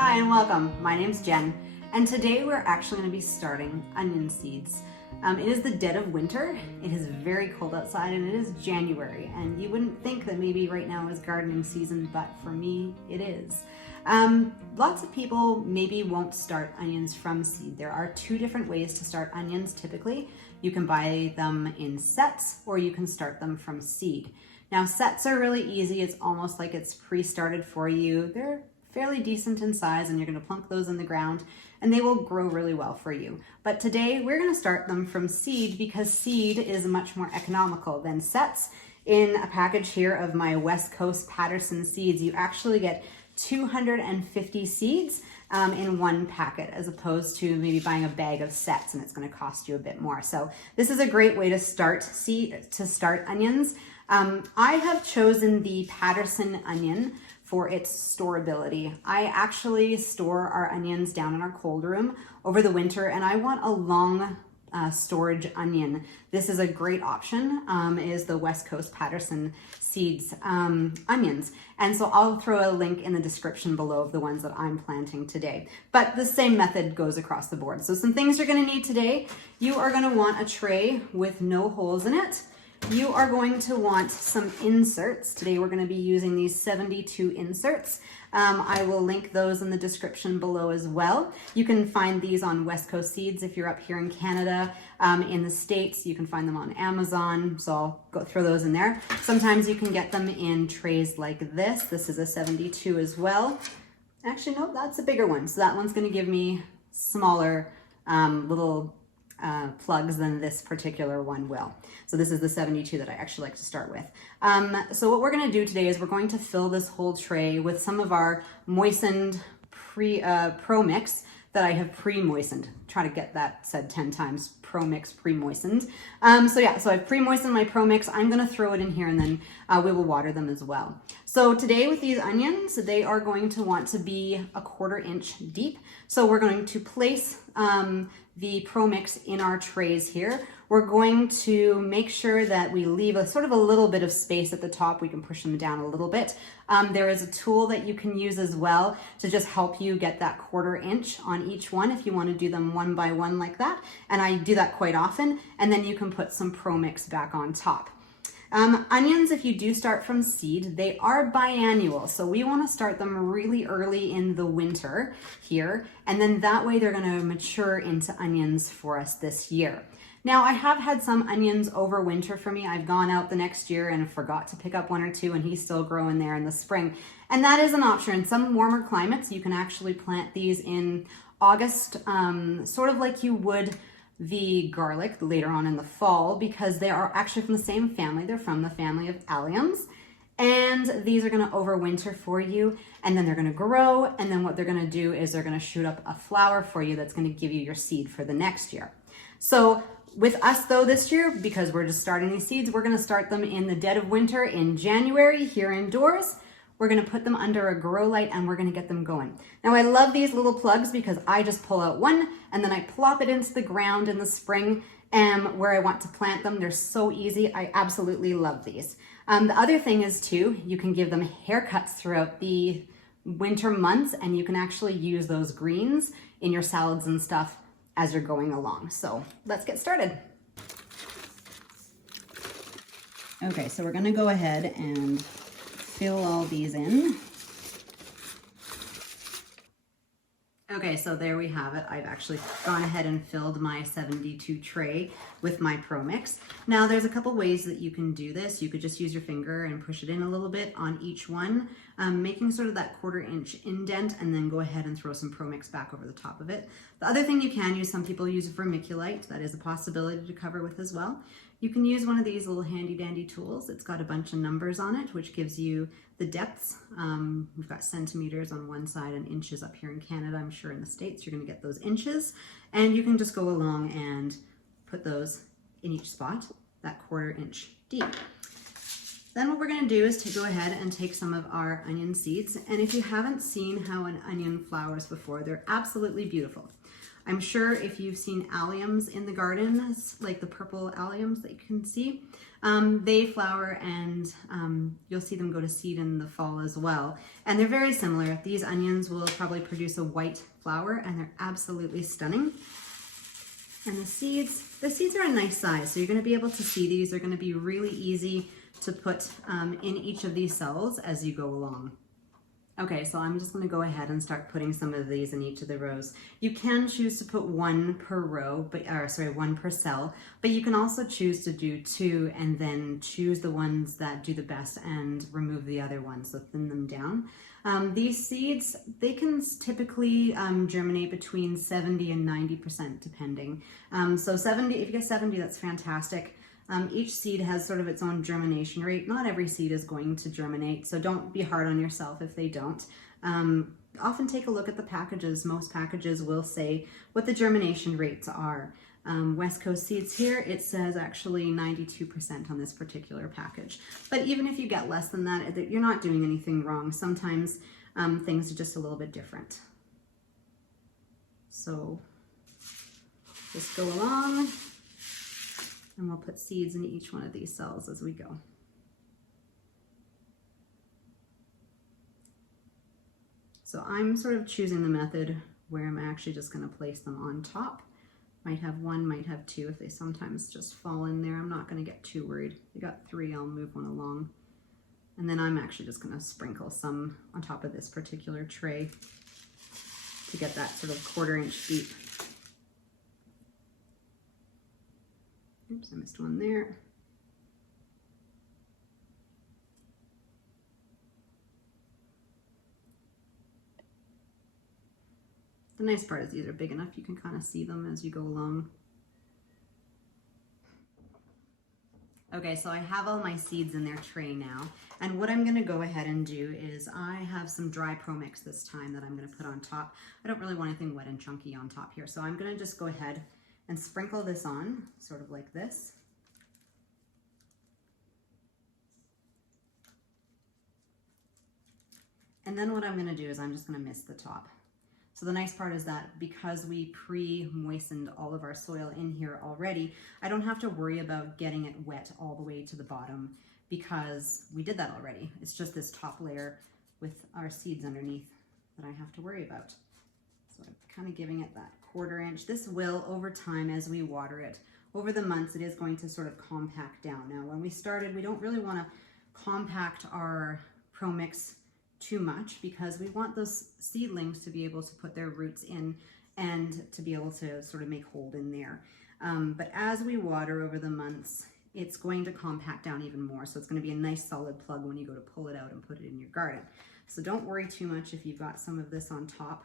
Hi and welcome. My name's Jen, and today we're actually going to be starting onion seeds. It is the dead of winter, it is very cold outside, and it is January, and you wouldn't think that maybe right now is gardening season, but for me it is. Lots of people maybe won't start onions from seed. There are two different ways to start onions typically. You can buy them in sets or you can start them from seed. Now sets are really easy. It's almost like it's pre-started for you. They're fairly decent in size and you're going to plunk those in the ground and they will grow really well for you. But today we're going to start them from seed because seed is much more economical than sets. In a package here of my West Coast Patterson seeds, you actually get 250 seeds in one packet, as opposed to maybe buying a bag of sets and it's going to cost you a bit more. So this is a great way to start onions. I have chosen the Patterson onion for its storability. I actually store our onions down in our cold room over the winter, and I want a long storage onion. This is a great option, is the West Coast Patterson seeds onions. And so I'll throw a link in the description below of the ones that I'm planting today. But the same method goes across the board. So some things you're gonna need today. You are gonna want a tray with no holes in it. You are going to want some inserts. Today we're going to be using these 72 inserts. I will link those in the description below as well. You can find these on West Coast Seeds if you're up here in Canada. In the States, you can find them on Amazon, so I'll throw those in there. Sometimes you can get them in trays like this. This is a 72 as well. Actually, no, that's a bigger one. So that one's going to give me smaller little plugs than this particular one will. So this is the 72 that I actually like to start with. So what we're going to do today is we're going to fill this whole tray with some of our moistened Promix that I have pre-moistened. Try to get that said 10 times, Promix pre-moistened. So I've pre-moistened my Promix. I'm going to throw it in here and then we will water them as well. So today with these onions, they are going to want to be 1/4 inch deep. So we're going to place the Promix in our trays here. We're going to make sure that we leave a sort of a little bit of space at the top. We can push them down a little bit. There is a tool that you can use as well to just help you get that 1/4 inch on each one if you want to do them one by one like that. And I do that quite often. And then you can put some Promix back on top. Onions, if you do start from seed, they are biannual. So we want to start them really early in the winter here. And then that way they're going to mature into onions for us this year. Now I have had some onions over winter for me. I've gone out the next year and forgot to pick up 1 or 2 and he's still growing there in the spring. And that is an option. In some warmer climates, you can actually plant these in August, sort of like you would the garlic later on in the fall, because they are actually from the same family. They're from the family of alliums. And these are going to overwinter for you, and then they're going to grow, and then what they're going to do is they're going to shoot up a flower for you that's going to give you your seed for the next year. So with us though this year, because we're just starting these seeds, we're going to start them in the dead of winter in January here indoors. We're going to put them under a grow light and we're going to get them going. Now I love these little plugs because I just pull out one and then I plop it into the ground in the spring where I want to plant them. They're so easy. I absolutely love these. The other thing is too, you can give them haircuts throughout the winter months and you can actually use those greens in your salads and stuff as you're going along. So let's get started. Okay, so we're going to go ahead and fill all these in. Okay, so there we have it. I've actually gone ahead and filled my 72 tray with my Promix. Now there's a couple ways that you can do this. You could just use your finger and push it in a little bit on each one, making sort of that 1/4 inch indent, and then go ahead and throw some Promix back over the top of it. The other thing you can use, some people use vermiculite. That is a possibility to cover with as well. You can use one of these little handy dandy tools. It's got a bunch of numbers on it, which gives you the depths. We've got centimeters on one side and inches up here in Canada. I'm sure in the States you're going to get those inches. And you can just go along and put those in each spot, that 1/4 inch deep. Then what we're going to do is to go ahead and take some of our onion seeds. And if you haven't seen how an onion flowers before, they're absolutely beautiful. I'm sure if you've seen alliums in the gardens, like the purple alliums that you can see, They flower, and you'll see them go to seed in the fall as well. And they're very similar. These onions will probably produce a white flower, and they're absolutely stunning. And the seeds are a nice size, so you're going to be able to see these. They're going to be really easy to put in each of these cells as you go along. Okay, so I'm just going to go ahead and start putting some of these in each of the rows. You can choose to put one per row, one per cell, but you can also choose to do two and then choose the ones that do the best and remove the other ones, so thin them down. These seeds, they can typically germinate between 70 and 90% depending. So 70, if you get 70, that's fantastic. Each seed has sort of its own germination rate. Not every seed is going to germinate, so don't be hard on yourself if they don't. Often take a look at the packages. Most packages will say what the germination rates are. West Coast Seeds here, it says actually 92% on this particular package. But even if you get less than that, you're not doing anything wrong. Sometimes things are just a little bit different. So just go along. And we'll put seeds in each one of these cells as we go. So I'm sort of choosing the method where I'm actually just going to place them on top. Might have one, might have two if they sometimes just fall in there. I'm not going to get too worried. I got three, I'll move one along. And then I'm actually just going to sprinkle some on top of this particular tray to get that sort of 1/4 inch deep. Oops, I missed one there. The nice part is these are big enough you can kind of see them as you go along. Okay, so I have all my seeds in their tray now, and what I'm going to go ahead and do is I have some dry Promix this time that I'm going to put on top. I don't really want anything wet and chunky on top here, so I'm going to just go ahead and sprinkle this on, sort of like this. And then what I'm going to do is I'm just going to mist the top. So the nice part is that because we pre-moistened all of our soil in here already, I don't have to worry about getting it wet all the way to the bottom because we did that already. It's just this top layer with our seeds underneath that I have to worry about. So I'm kind of giving it that 1/4 inch. This will, over time, as we water it, over the months, it is going to sort of compact down. Now, when we started, we don't really want to compact our Promix too much because we want those seedlings to be able to put their roots in and to be able to sort of make hold in there. But as we water over the months, it's going to compact down even more. So it's going to be a nice solid plug when you go to pull it out and put it in your garden. So don't worry too much if you've got some of this on top.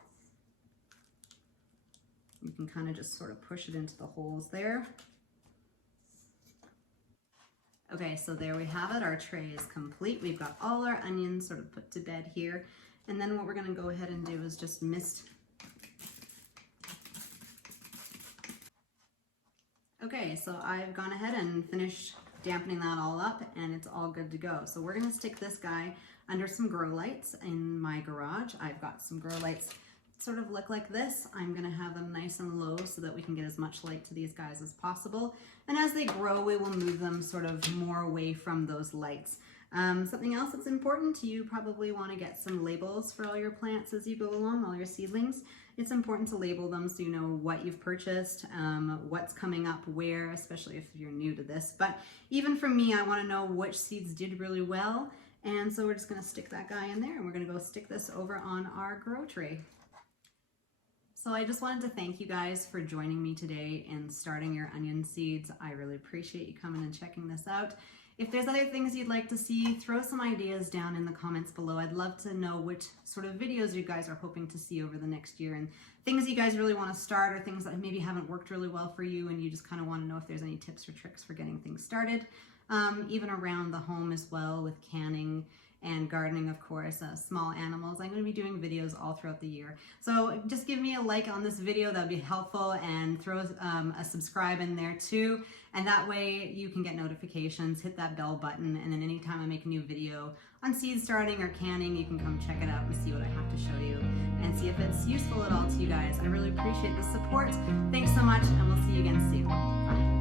You can kind of just sort of push it into the holes there. Okay, so there we have it. Our tray is complete. We've got all our onions sort of put to bed here. And then what we're going to go ahead and do is just mist. Okay, so I've gone ahead and finished dampening that all up, and it's all good to go. So we're going to stick this guy under some grow lights in my garage. I've got some grow lights sort of look like this. I'm going to have them nice and low so that we can get as much light to these guys as possible. And as they grow, we will move them sort of more away from those lights. Something else that's important, you probably want to get some labels for all your plants as you go along, all your seedlings. It's important to label them so you know what you've purchased, what's coming up where, especially if you're new to this. But even for me, I want to know which seeds did really well. And so we're just going to stick that guy in there, and we're going to go stick this over on our grow tray. So I just wanted to thank you guys for joining me today in starting your onion seeds. I really appreciate you coming and checking this out. If there's other things you'd like to see, throw some ideas down in the comments below. I'd love to know which sort of videos you guys are hoping to see over the next year, and things you guys really want to start, or things that maybe haven't worked really well for you and you just kind of want to know if there's any tips or tricks for getting things started. Even around the home as well, with canning and gardening, of course, small animals. I'm going to be doing videos all throughout the year. So just give me a like on this video, that'd be helpful, and throw a subscribe in there too. And that way you can get notifications, hit that bell button, and then anytime I make a new video on seed starting or canning, you can come check it out and see what I have to show you and see if it's useful at all to you guys. I really appreciate the support. Thanks so much, and we'll see you again soon. Bye.